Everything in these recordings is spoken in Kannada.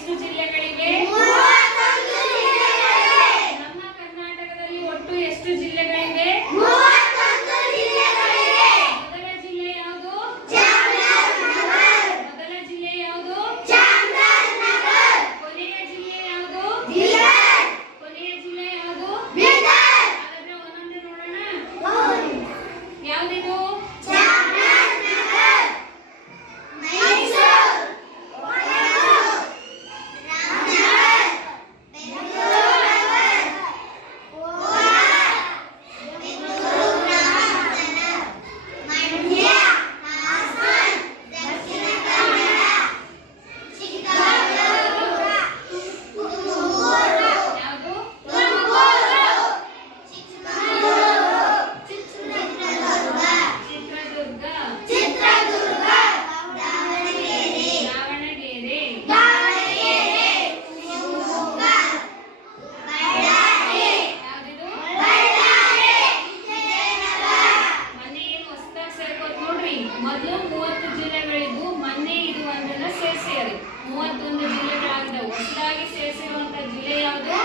ಎಷ್ಟು ಜಿಲ್ಲೆಗಳಿವೆ ನಮ್ಮ ಕರ್ನಾಟಕದಲ್ಲಿ ಒಟ್ಟು ಎಷ್ಟು ಜಿಲ್ಲೆಗಳಿವೆ? ಮೂವತ್ತೊಂದು ಜಿಲ್ಲೆಗಳಾಗಿದೆ ಹೊಸದಾಗಿ ಸೇರಿಸಿರುವಂತ ಜಿಲ್ಲೆ ಯಾವುದು?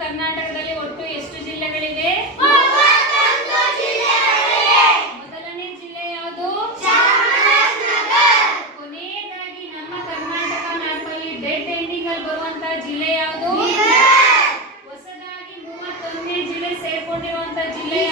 ಕರ್ನಾಟಕದಲ್ಲಿ ಒಟ್ಟು ಎಷ್ಟು ಜಿಲ್ಲೆಗಳಿವೆ? ಡೆಡ್ ಎಂಡಿಂಗ್ ಅಲ್ಲಿ ಜಿಲ್ಲೆ ಯಾವುದು? ಹೊಸದಾಗಿ ಮೂವತ್ತೊಂದನೇ ಜಿಲ್ಲೆ ಸೇರ್ಕೊಂಡಿರುವಂತ ಜಿಲ್ಲೆ